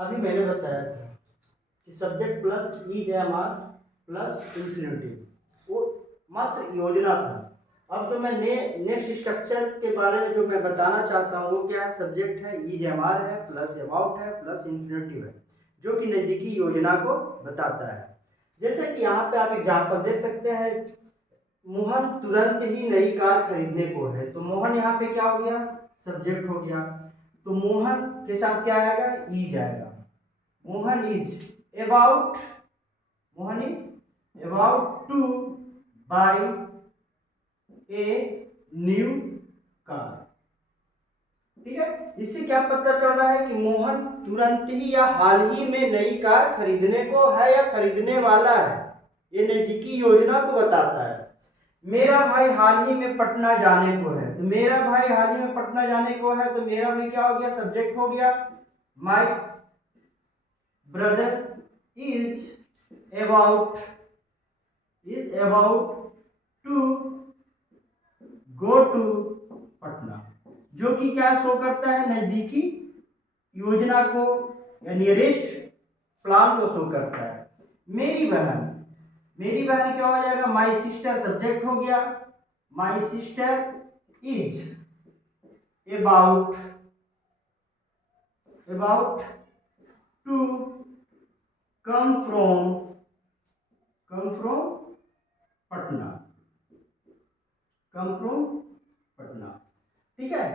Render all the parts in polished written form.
अभी मैंने बताया था कि subject plus EJMR plus infinitive वो मात्र योजना था। अब जो मैं नेक्स्ट स्ट्रक्चर के बारे में जो मैं बताना चाहता हूँ वो क्या है, सब्जेक्ट है, EJMR है, प्लस अबाउट है, प्लस इंफिनिटिव है, जो कि नज़दीकी योजना को बताता है। जैसे कि यहाँ पे आप एग्जाम्पल देख सकते हैं, मोहन तुरंत ही नई कार खरीदने को है, तो मोहन यहाँ पे क्या हो गया, सब्जेक्ट हो गया। तो मोहन के साथ क्या आएगा, ई जाएगा। Mohan is about Mohan is about to buy a new car. ठीक है, इससे क्या पता चल रहा है कि मोहन तुरंत ही या हाल ही में नई कार खरीदने को है या खरीदने वाला है। ये नजदीकी योजना को बताता है। मेरा भाई हाल ही में पटना जाने को है, तो मेरा भाई हाल ही में पटना जाने को है, तो मेरा भाई क्या हो गया, सब्जेक्ट हो गया। My brother is about to go to Patna, जो कि क्या शो करता है, नजदीकी योजना को या नियरेस्ट प्लान को शो करता है। मेरी बहन क्या हो जाएगा, माई सिस्टर सब्जेक्ट हो गया। My sister is about to come from Patna. ठीक है,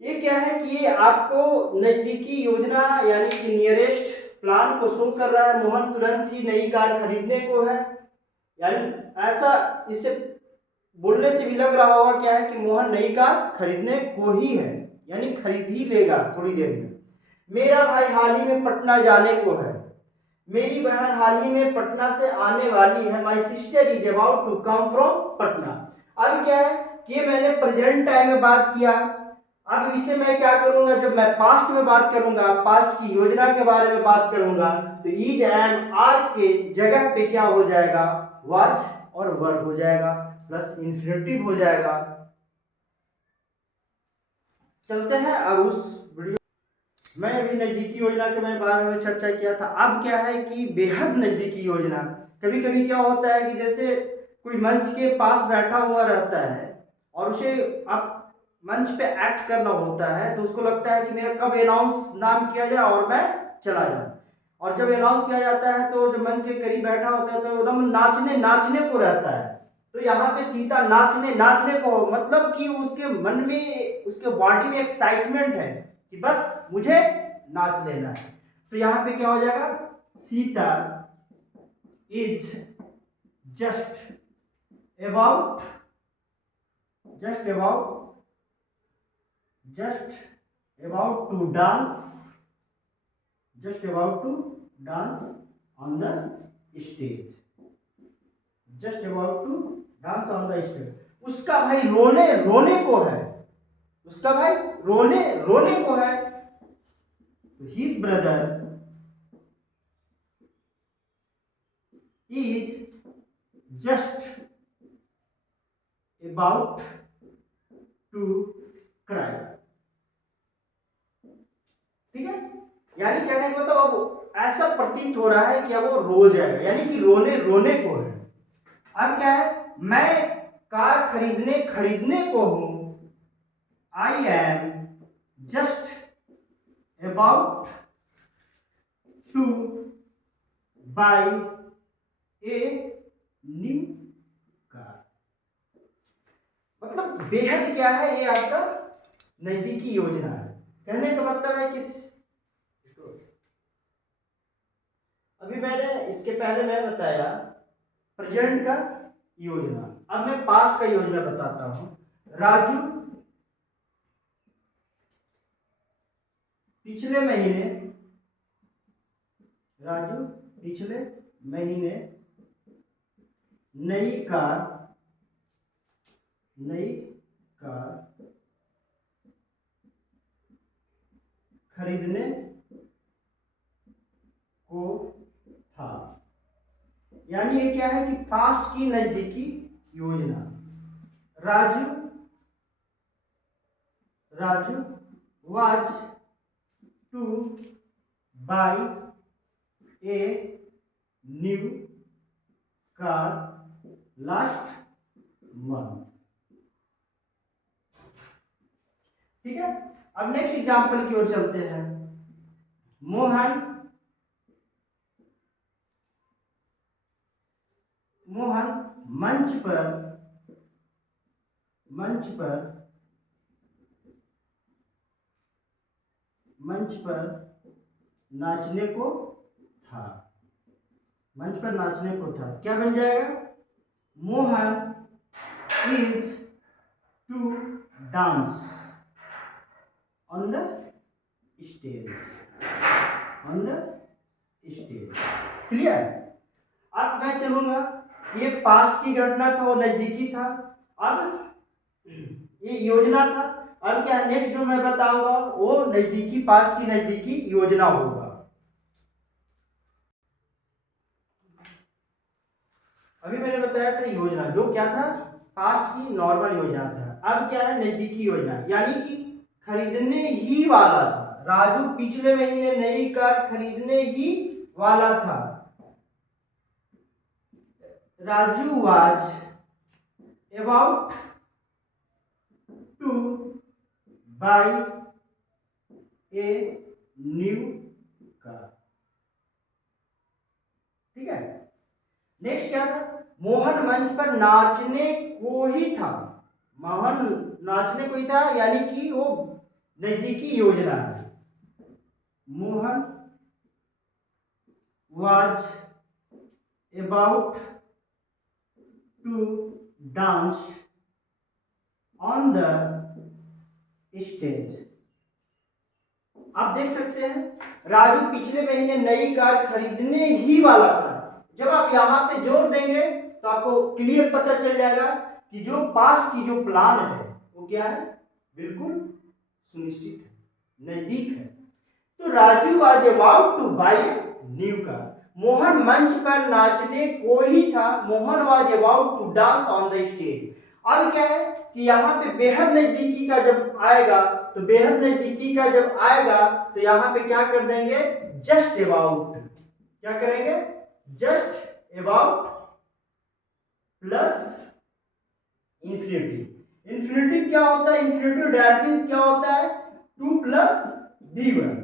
ये क्या है कि ये आपको नजदीकी योजना यानी कि नियरेस्ट प्लान को शो कर रहा है। मोहन तुरंत ही नई कार खरीदने को है, यानी ऐसा इससे बोलने से भी लग रहा होगा क्या है कि मोहन नई कार खरीदने को ही है, यानी खरीद ही लेगा थोड़ी देर में। मेरा भाई हाल ही में पटना जाने को है। मेरी बहन हाल ही में पटना से आने वाली है। My sister is about to come from Patna. अब क्या है कि मैंने प्रेजेंट टाइम में बात किया। अब इसे मैं क्या करूंगा, जब मैं पास्ट में बात करूंगा, पास्ट की योजना के बारे में बात करूंगा, तो इज एंड आर के जगह पे क्या हो जाएगा, वाज और वर हो जाएगा, प्लस इंफिनिटिव हो जाएगा। चलते हैं अब उस वीडियो। मैं अभी नजदीकी योजना के बारे में चर्चा किया था। अब क्या है कि बेहद नजदीकी योजना, कभी कभी क्या होता है कि जैसे कोई मंच के पास बैठा हुआ रहता है और उसे आप मंच पे एक्ट करना होता है, तो उसको लगता है कि मेरा कब अनाउंस नाम किया जाए और मैं चला जाऊं। और जब अनाउंस किया जाता है तो जब मंच के करीब बैठा होता है तो एकदम नाचने को रहता है। तो यहाँ पे सीता नाचने को, मतलब कि उसके मन में, उसके बॉडी में एक्साइटमेंट है कि बस मुझे नाच लेना है। तो यहाँ पे क्या हो जाएगा, Sita is just about to dance on the stage. उसका भाई रोने को है। तो his brother is just about to cry. ठीक है, यानी कहने का मतलब अब ऐसा प्रतीत हो रहा है कि अब वो रो जाएगा, यानी कि रोने को है। अब क्या है, मैं कार खरीदने को हूं। I am just about to buy a new car. मतलब बेहद क्या है, ये आपका नजदीकी योजना है। कहने का मतलब है कि अभी मैंने इसके पहले मैं बताया प्रेजेंट का योजना, अब मैं पास्ट का योजना बताता हूं। राजू पिछले महीने नई कार खरीदने को था। यानी ये क्या है कि पास्ट की नजदीकी योजना। Raju was to buy a new car last month. ठीक है, अब नेक्स्ट एग्जांपल की ओर चलते हैं। मोहन मंच पर नाचने को था। मंच पर नाचने को था, क्या बन जाएगा? Mohan is to dance on the stage. Clear? अब मैं चलूंगा, ये पास्ट की घटना था, वो नजदीकी था। अब ये योजना था। अब क्या नेक्स्ट जो मैं बताऊंगा वो नजदीकी, पास्ट की नजदीकी योजना होगा। अभी मैंने बताया था योजना, जो क्या था? पास्ट की नॉर्मल योजना था। अब क्या है? नजदीकी योजना, यानी कि खरीदने ही वाला था। राजू पिछले महीने नई कार खरीदने ही वाला था। Raju was about to buy a new car. ठीक है, नेक्स्ट क्या था? मोहन मंच पर नाचने को ही था। मोहन नाचने को ही था, यानी कि वो नजदीकी योजना है। Mohan was about to dance on the stage। आप देख सकते हैं, राजू पिछले महीने नई कार खरीदने ही वाला था। जब आप यहाँ पे जोर देंगे तो आपको क्लियर पता चल जाएगा कि जो पास्ट की जो प्लान है वो क्या है? बिल्कुल सुनिश्चित है, नजदीक है। तो Raju was about to buy new car. Mohan मंच पर नाचने को ही था। Mohan was about to dance on the stage. अब क्या है कि यहाँ पे बेहद नजदीकी का जब आएगा, तो बेहद नजदीकी का जब आएगा तो यहाँ पे क्या कर देंगे? Just about. क्या करेंगे? Just about plus infinitive. Infinitive क्या होता है? इन्फिनिटिव दैट मींस क्या होता है? 2 प्लस V1।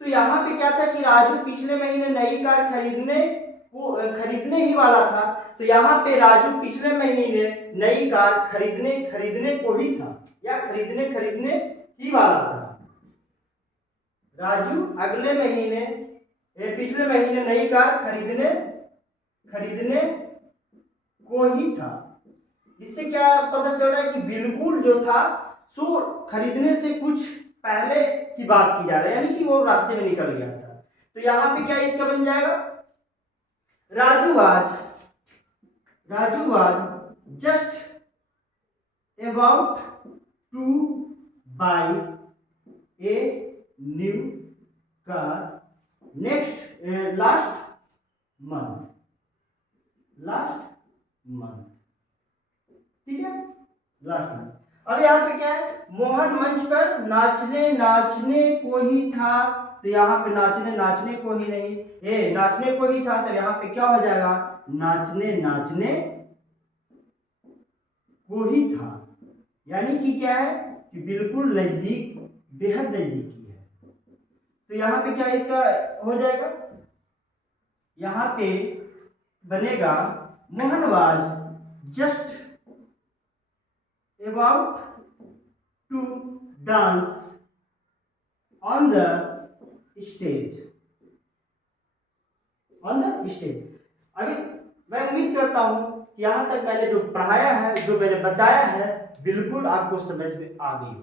तो यहाँ पे क्या था कि राजू पिछले महीने नई कार खरीदने ही वाला था। तो यहाँ पे राजू पिछले महीने नई कार खरीदने को ही था, या खरीदने ही वाला था। राजू पिछले महीने नई कार खरीदने को ही था। इससे क्या पता चल रहा है कि बिल्कुल जो था सो खरीदने से कुछ पहले की बात की जा रही है, यानी कि वो रास्ते में निकल गया था। तो यहाँ पे क्या इसका बन जाएगा? Raju was just about to buy a new car last month. ठीक है, लास्ट मंथ। अब यहाँ पे क्या है? मोहन मंच पर नाचने को ही था। तो यहाँ पे नाचने को ही नहीं, नाचने को ही था। तो यहाँ पे क्या हो जाएगा? नाचने को ही था, यानी कि क्या है कि बिल्कुल नजदीक, बेहद नजदीकी है। तो यहाँ पे क्या इसका हो जाएगा? यहाँ पे बनेगा Mohan was just about to dance on the stage। अभी मैं उम्मीद करता हूं कि यहां तक मैंने जो पढ़ाया है, जो मैंने बताया है, बिल्कुल आपको समझ में आ गई।